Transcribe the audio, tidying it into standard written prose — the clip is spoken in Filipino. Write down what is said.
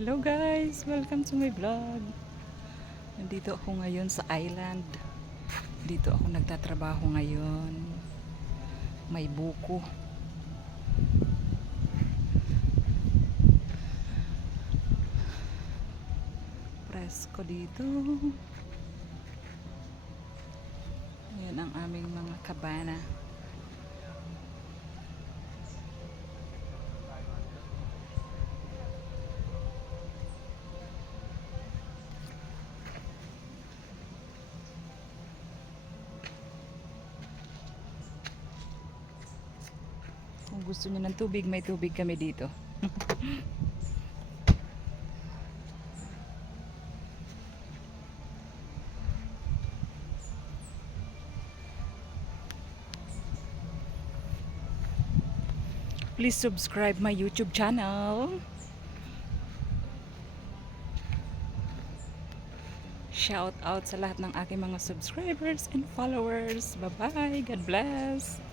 Hello guys! Welcome to my vlog. Nandito ako ngayon sa island. Dito ako nagtatrabaho ngayon. May buko. Presko dito. Ayan ang aming mga kabana. Kung gusto niyo ng tubig, may tubig kami dito. Please subscribe my YouTube channel. Shout out sa lahat ng aking mga subscribers and followers. Bye-bye. God bless.